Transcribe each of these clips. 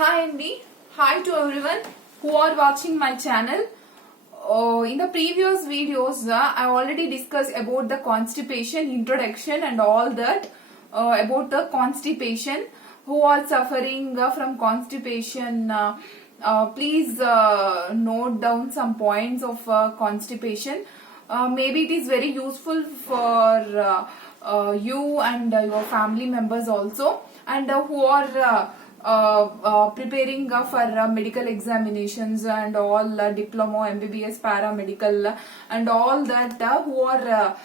Hi Andy. Hi to everyone who are watching my channel. In the previous videos, I already discussed about the constipation introduction and all that about the constipation. Who are suffering from constipation, please note down some points of constipation. Maybe it is very useful for you and your family members also, and who are preparing for medical examinations and all diploma, MBBS, paramedical, and all that who are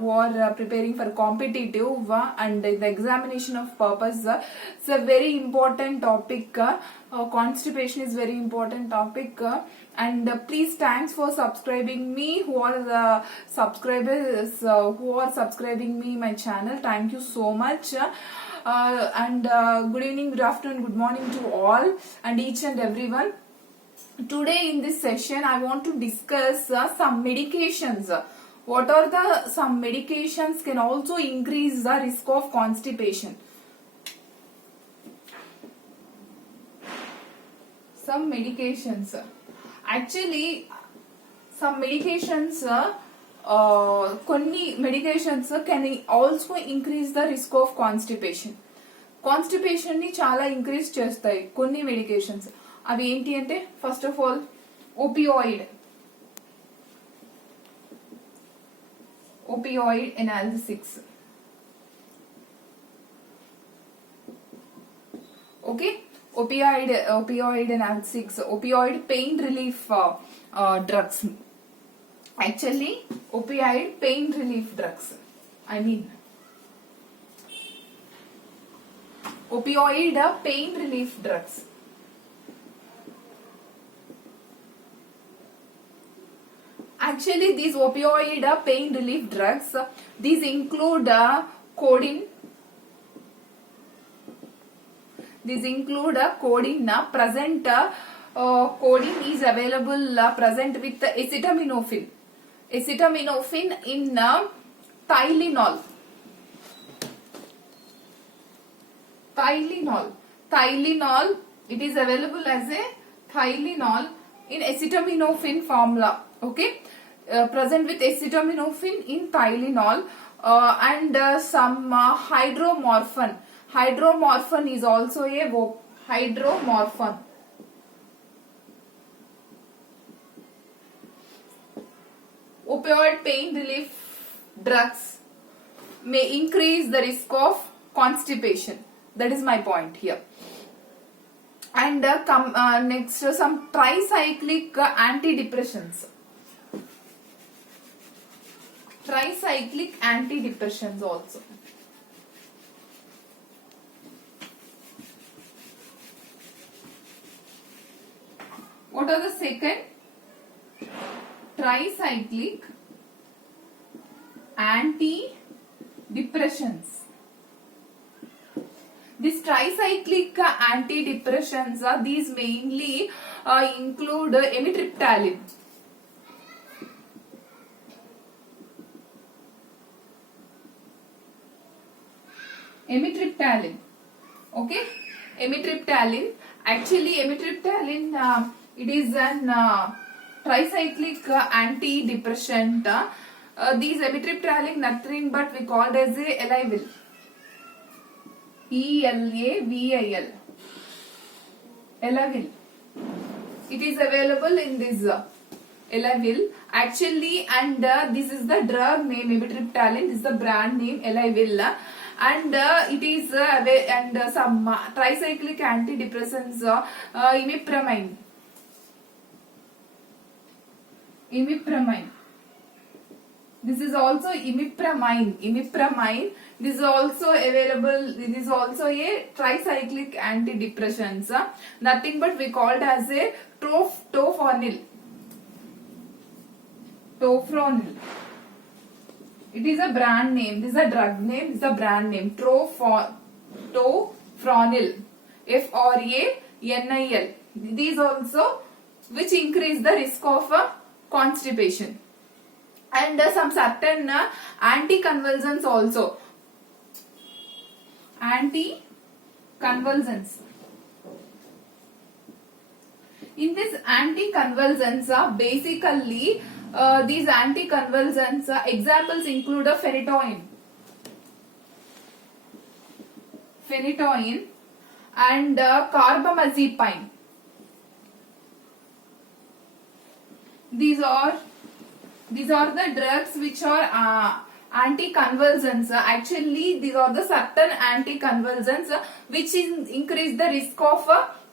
who are preparing for competitive and the examination of purpose. It's a very important topic. Constipation is very important topic. And please thanks for subscribing me who are the subscribers who are subscribing me my channel. Thank you so much. Good evening, good afternoon, good morning to all and each and everyone. Today in this session I want to discuss some medications. What are the some medications can also increase the risk of constipation. Some medications. Actually, some medications కొన్ని medications can also increase the risk of constipation. Constipation ని చాలా ఇంక్రీజ్ చేస్తాయి కొన్ని మెడికేషన్స్. అవి ఏంటి అంటే first of all opioid analgesics. Okay, opioid analgesics, opioid pain relief drugs. Actually, opioid pain relief drugs. Opioid pain relief drugs. Actually, these opioid pain relief drugs, these include codeine. These include codeine. Present codeine is available present with acetaminophen. Acetaminophen in Tylenol. Tylenol, it is available as a Tylenol in acetaminophen formula. Okay, present with acetaminophen in Tylenol and some hydromorphone. Hydromorphone is also a hydromorphone. Opioid pain relief drugs may increase the risk of constipation. That is my point here. And next, some tricyclic antidepressants. Tricyclic antidepressants also. What are the second? Tricyclic antidepressants. These tricyclic antidepressants, these mainly include amitriptyline. Okay, amitriptyline. Actually, amitriptyline it is an tricyclic antidepressant. These amitriptyline nothing but we called as a Elavil. Elavil. Elavil. It is available in this Elavil. Actually, and this is the drug name amitriptyline. This is the brand name Elavil. And it is and some tricyclic antidepressants, imipramine. This is also imipramine. This is also available. This is also a tricyclic antidepressants. Nothing but we called as a tofranil. It is a brand name. This is a drug name. This is a brand name. Tofranil. FRANIL. These also which increase the risk of constipation. And some certain anticonvulsants also. convulsions. In this anticonvulsants, basically these anticonvulsants examples include a phenytoin and carbamazepine. These are the drugs which are anticonvulsants. Actually, these are the certain anticonvulsants which increase the risk of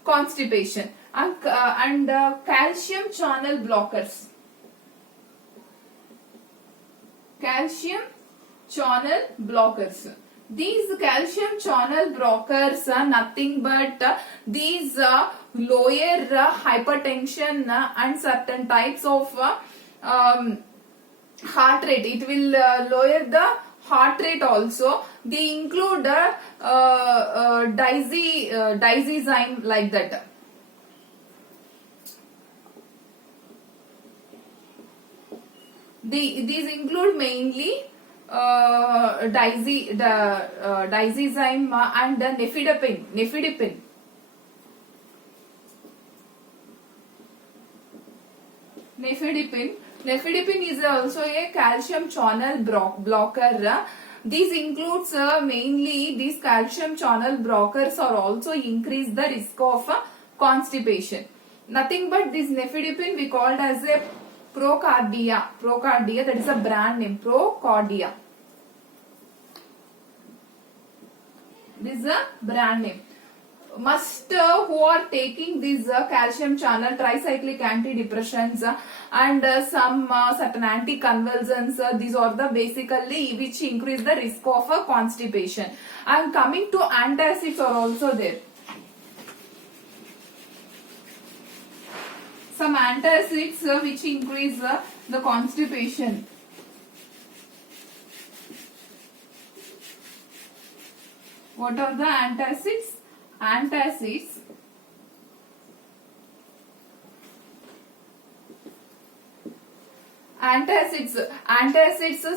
constipation. And calcium channel blockers. Calcium channel blockers. These calcium channel blockers are nothing but these lower hypertension and certain types of heart rate. It will lower the heart rate also. They include diazezyme like that. These include mainly diazezyme and nifedipine. Nifedipine is also a calcium channel blocker. These includes mainly these calcium channel blockers are also increase the risk of constipation. Nothing but this nifedipine we called as a Procardia, that is a brand name, Procardia. This is a brand name. Must who are taking these calcium channel tricyclic antidepressants and some certain anticonvulsants, these are the basically which increase the risk of constipation. And coming to antacids are also there. Some antacids which increase the constipation. What are the antacids? Antacids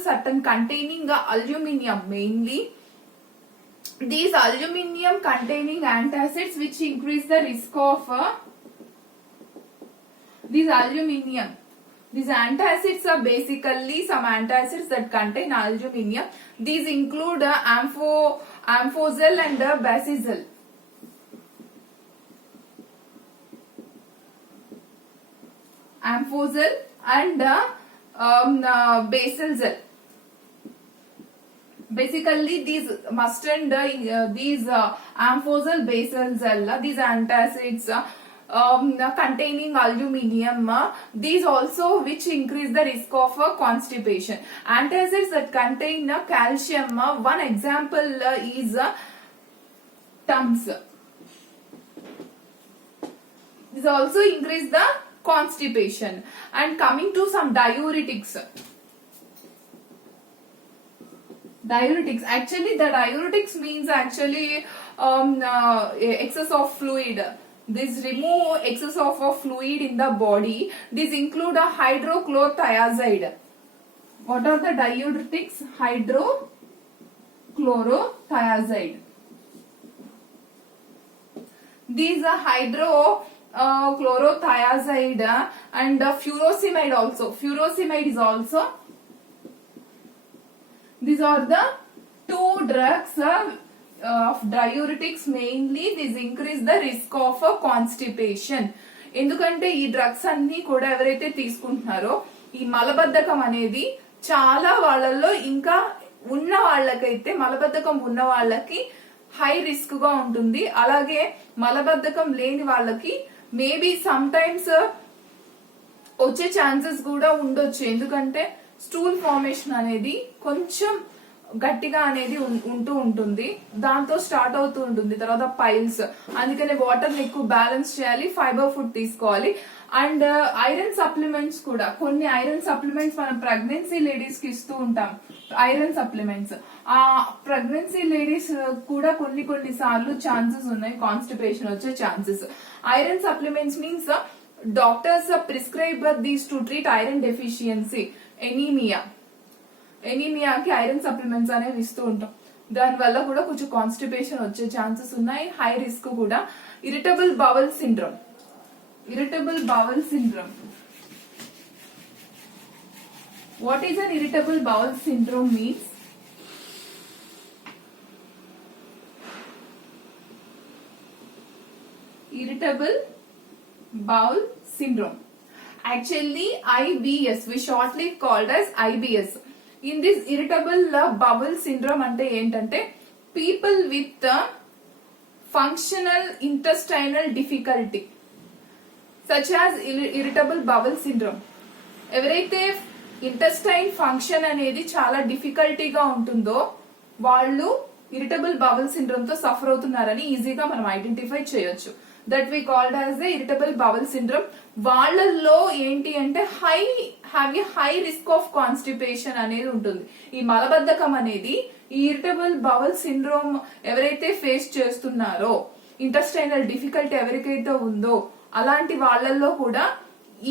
certain containing aluminium mainly. These aluminium containing antacids which increase the risk of these aluminium. These antacids are basically some antacids that contain aluminium. These include amphozole and basizole. Amphozole and basizole. Basically, these mustard, these amphozole, basizole, these antacids containing aluminium, these also which increase the risk of constipation. Antacids that contain calcium, one example is Tums. This also increase the constipation. And coming to some diuretics. Actually, the diuretics means actually excess of fluid. This remove excess of fluid in the body. These include a hydrochlorothiazide. What are the diuretics? Hydrochlorothiazide. These are hydrochlorothiazide and furosemide also. Furosemide is also. These are the two drugs of diuretics mainly. These increase the risk of constipation. ఎందుకంటే ఈ డ్రగ్స్ అన్ని కూడా ఎవరైతే తీసుకుంటున్నారో ఈ మలబద్ధకం అనేది చాలా వాళ్ళల్లో ఇంకా ఉన్న వాళ్ళకైతే మలబద్ధకం ఉన్న వాళ్ళకి హై రిస్క్ గా ఉంటుంది. అలాగే మలబద్ధకం లేని వాళ్ళకి మేబీ సమ్ టైమ్స్ వచ్చే ఛాన్సెస్ కూడా ఉండొచ్చు. ఎందుకంటే స్టూల్ ఫార్మేషన్ అనేది కొంచెం గట్టిగా అనేది ఉంటూ ఉంటుంది. దాంతో స్టార్ట్ అవుతూ ఉంటుంది తర్వాత పైల్స్. అందుకనే వాటర్ ని ఎక్కువ బ్యాలెన్స్ చేయాలి, ఫైబర్ ఫుడ్ తీసుకోవాలి. అండ్ ఐరన్ సప్లిమెంట్స్ కూడా, కొన్ని ఐరన్ సప్లిమెంట్స్ మనం ప్రెగ్నెన్సీ లేడీస్ కి ఇస్తూ ఉంటాం. ఐరన్ సప్లిమెంట్స్ ఆ ప్రెగ్నెన్సీ లేడీస్ కూడా కొన్ని సార్లు ఛాన్సెస్ ఉన్నాయి కాన్స్టిపేషన్ వచ్చే chances. Iron supplements means doctors prescribe these to treat iron deficiency, ఎనీమియాకి ఐరన్ సప్లిమెంట్స్ అనేవి ఇస్తూ ఉంటాం. దాని వల్ల కూడా కొంచెం కాన్స్టిపేషన్ వచ్చే ఛాన్సెస్ ఉన్నాయి. హై రిస్క్ కూడా. Irritable bowel syndrome. Irritable bowel syndrome. What is an irritable bowel syndrome means? Irritable bowel syndrome. Actually, IBS, we shortly called as IBS. In this irritable bowel syndrome ante entante people with functional intestinal difficulty such as irritable bowel syndrome. ఎవరైతే intestine function అనేది చాలా డిఫికల్టీగా ఉంటుందో వాళ్ళు irritable bowel syndrome తో suffer అవుతున్నారని ఈజీగా మనం ఐడెంటిఫై చేయొచ్చు. That we called as the irritable bowel syndrome. వాళ్ళల్లో ఏంటి అంటే హై రిస్క్ ఆఫ్ కాన్స్టిపేషన్ అనేది ఉంటుంది. ఈ మలబద్ధకం అనేది ఈ ఇరిటబుల్ బవల్ సిండ్రోమ్ ఎవరైతే ఫేస్ చేస్తున్నారో, ఇంటెస్టైనల్ డిఫికల్టీ ఎవరికైతే ఉందో అలాంటి వాళ్ళల్లో కూడా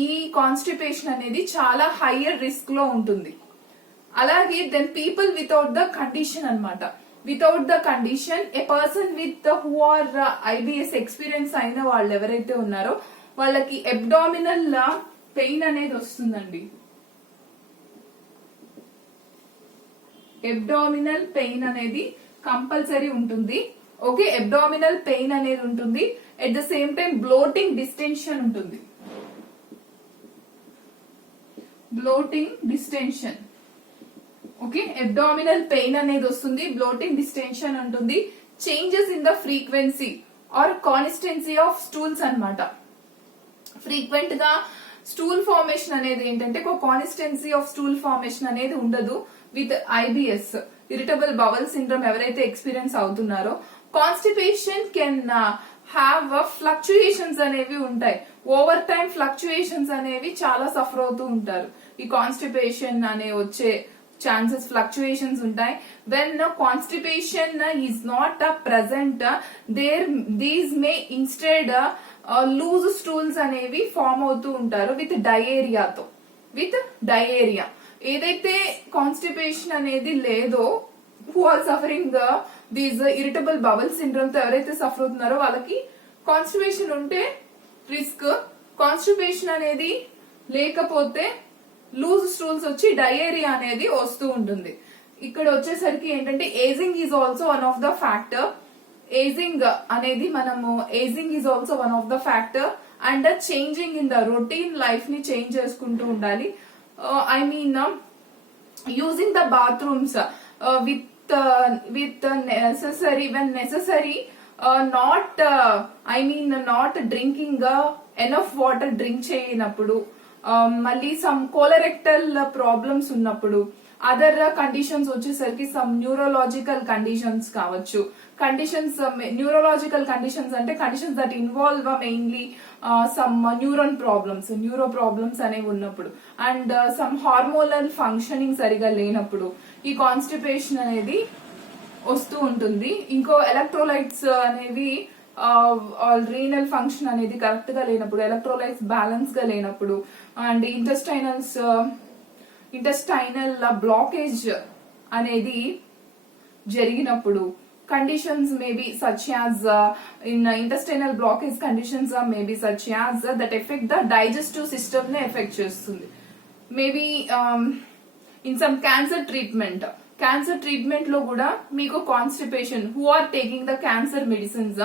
ఈ కాన్స్టిపేషన్ అనేది చాలా హైయర్ రిస్క్ లో ఉంటుంది. అలాగే then people without the condition అన్నమాట. Without the condition a person with who are IBS experience అయిన వాళ్ళు ఎవరైతే ఉన్నారో వాళ్ళకి అబ్డామినల్ పెయిన్ అనేది వస్తుందండి. అబ్డామినల్ పెయిన్ అనేది కంపల్సరీ ఉంటుంది. ఓకే, అబ్డామినల్ పెయిన్ అనేది ఉంటుంది. At the same time bloating distension ఉంటుంది. Bloating distension. Okay, abdominal pain అనేది వస్తుంది, బ్లోటింగ్ డిస్టెన్షన్ ఉంటుంది. Changes in the frequency or consistency of stools అన్నమాట. ఫ్రీక్వెంట్ గా స్టూల్ ఫార్మేషన్ అనేది ఏంటంటే ఒక కాన్స్టెన్సీ ఆఫ్ స్టూల్ ఫార్మేషన్ అనేది ఉండదు with IBS, irritable bowel syndrome ఎవరైతే ఎక్స్పీరియన్స్ అవుతున్నారో. కాన్స్టిపేషన్ కెన్ హ్యావ్ ఫ్లక్చుయేషన్స్ అనేవి ఉంటాయి. ఓవర్ టైమ్ ఫ్లక్చుయేషన్స్ అనేవి చాలా సఫర్ అవుతూ ఉంటారు. ఈ కాన్స్టిపేషన్ అనే వచ్చే ఛాన్సెస్ ఫ్లక్చుయేషన్స్ ఉంటాయి. When constipation is not present these may instead loose stools అనేవి ఫామ్ అవుతూ ఉంటారు విత్ డయేరియాతో. విత్ డయేరియా ఏదైతే కాన్స్టిపేషన్ అనేది లేదో, who are suffering these irritable bowel syndrome తో ఎవరైతే సఫర్ అవుతున్నారో వాళ్ళకి కాన్స్టిపేషన్ ఉంటే రిస్క్. కాన్స్టిపేషన్ అనేది లేకపోతే లూజ్ స్టూల్స్ వచ్చి డయేరియా అనేది వస్తూ ఉంటుంది. ఇక్కడ వచ్చేసరికి ఏంటంటే ageing is also one of the factor. Ageing అనేది ageing is also one of the factor. And changing in the routine life ని చేంజ్ చేసుకుంటూ ఉండాలి. I mean using the bathrooms with necessary when necessary, not drinking enough water drink చేయనప్పుడు, మళ్ళీ some colorectal problems ఉన్నప్పుడు, other conditions వచ్చేసరికి some neurological conditions కావచ్చు. Neurological conditions అంటే conditions that involve mainly some neuro problems అనేవి ఉన్నప్పుడు, and some hormonal functioning సరిగా లేనప్పుడు ఈ కాన్స్టిపేషన్ అనేది వస్తూ ఉంటుంది. ఇంకో ఎలక్ట్రోలైట్స్ అనేవి రీనల్ ఫంక్షన్ అనేది కరెక్ట్ గా లేనప్పుడు, ఎలక్ట్రోలైట్స్ బ్యాలెన్స్ గా లేనప్పుడు, అండ్ ఇంటెస్టైనల్ బ్లాకేజ్ అనేది జరిగినప్పుడు, conditions maybe such as in intestinal blockage conditions maybe such as that effect the digestive system ని ఎఫెక్ట్ చేస్తుంది. Maybe in some cancer treatment లో కూడా మీకు constipation, who are taking the cancer medicines,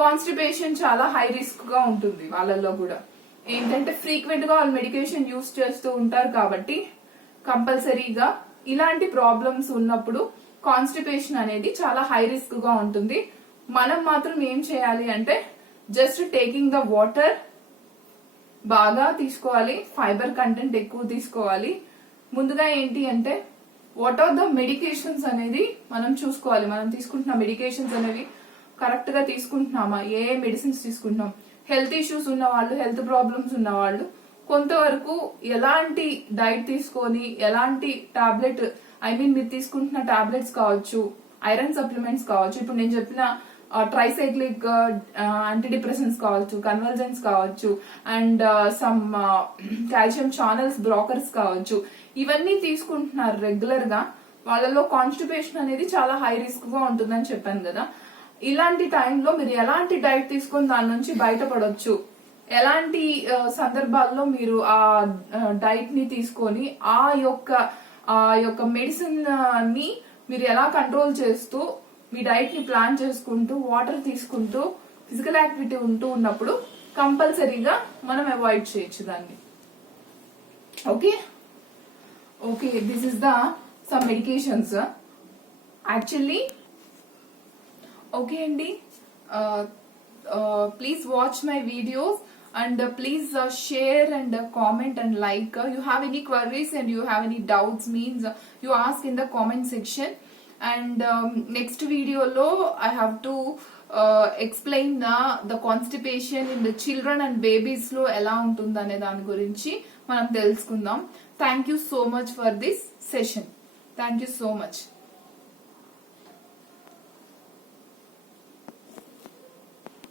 constipation చాలా high risk గా ఉంటుంది. వాళ్ళల్లో కూడా ఏంటంటే ఫ్రీక్వెంట్ గా వాళ్ళు మెడికేషన్ యూస్ చేస్తూ ఉంటారు కాబట్టి కంపల్సరీగా ఇలాంటి ప్రాబ్లమ్స్ ఉన్నప్పుడు కాన్స్టిపేషన్ అనేది చాలా హై రిస్క్ గా ఉంటుంది. మనం మాత్రం ఏం చేయాలి అంటే జస్ట్ టేకింగ్ ద వాటర్ బాగా తీసుకోవాలి, ఫైబర్ కంటెంట్ ఎక్కువ తీసుకోవాలి. ముందుగా ఏంటి అంటే వాట్ ఆర్ ద మెడికేషన్స్ అనేది మనం చూసుకోవాలి. మనం తీసుకుంటున్న మెడికేషన్స్ అనేవి కరెక్ట్ గా తీసుకుంటున్నామా, ఏ మెడిసిన్స్ తీసుకుంటున్నాం. హెల్త్ ఇష్యూస్ ఉన్న వాళ్ళు, హెల్త్ ప్రాబ్లమ్స్ ఉన్న వాళ్ళు కొంతవరకు ఎలాంటి డైట్ తీసుకొని, ఎలాంటి టాబ్లెట్ మీరు తీసుకుంటున్న టాబ్లెట్స్ కావచ్చు, ఐరన్ సప్లిమెంట్స్ కావచ్చు, ఇప్పుడు నేను చెప్పిన ట్రైసైక్లిక్ యాంటీడిప్రెసెంట్స్ కావచ్చు, కన్వర్జెన్స్ కావచ్చు, and some calcium channels blockers కావచ్చు, ఇవన్నీ తీసుకుంటున్నారు రెగ్యులర్ గా. వాళ్ళలో కాన్స్టిపేషన్ అనేది చాలా హై రిస్క్ గా ఉంటుందని చెప్పాను కదా. ఇలాంటి టైంలో మీరు ఎలాంటి డైట్ తీసుకొని దాని నుంచి బయటపడొచ్చు, ఎలాంటి సందర్భాల్లో మీరు ఆ డైట్ ని తీసుకొని ఆ యొక్క మెడిసిన్ ని మీరు ఎలా కంట్రోల్ చేస్తూ మీ డైట్ ని ప్లాన్ చేసుకుంటూ వాటర్ తీసుకుంటూ ఫిజికల్ యాక్టివిటీ ఉంటూ ఉన్నప్పుడు కంపల్సరీగా మనం అవాయిడ్ చేయొచ్చు దాన్ని. Okay okay, this is the some medications actually. Okay అండి, please watch my videos and please share and comment and like. You have any queries and you have any doubts means you ask in the comment section. And next video lo I have to explain the constipation in the children and babies lo ela untundane dani gurinchi manam telusukundam. Thank you so much for this session. Thank you so much.